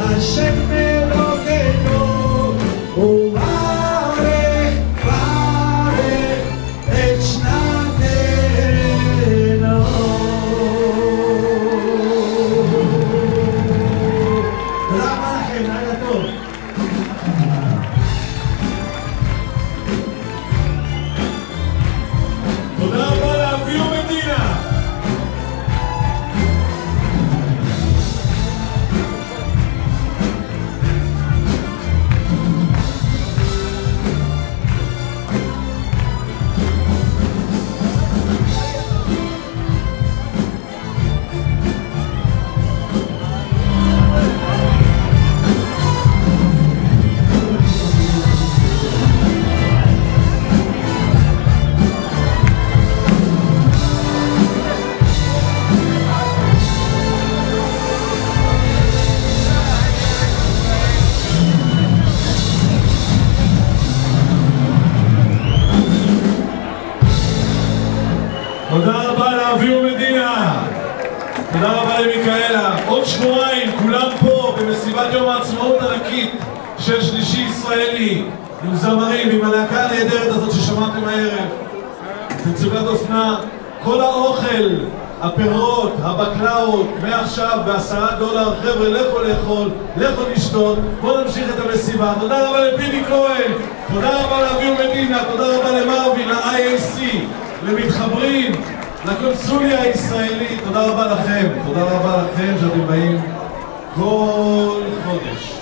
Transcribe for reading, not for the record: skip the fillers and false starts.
השם אלוקינו הוא ברך את שנתנו. תודה רבה לכם, לילה טוב. תודה רבה לאביהו מדינה. תודה רבה לאביהו מדינה. תודה רבה למיקאלה. עוד שבועיים כולם פה במסיבת יום העצמאות ענקית של שלישי ישראלי עם זמרים, עם הלהקה הנהדרת הזאת ששמעתם הערב, תצוגת אופנה. כל האוכל, הפירות, הבקלאות, מעכשיו ב$10. חבר'ה, לכו לאכול, לכו לשתות, בואו נמשיך את המסיבה. תודה רבה לפיני כהן, תודה רבה לאביהו מדינה, תודה רבה למרווין, ל-IAC, למתחברים, לקונסוליה הישראלית. תודה רבה לכם, תודה רבה לכם שאתם באים כל חודש.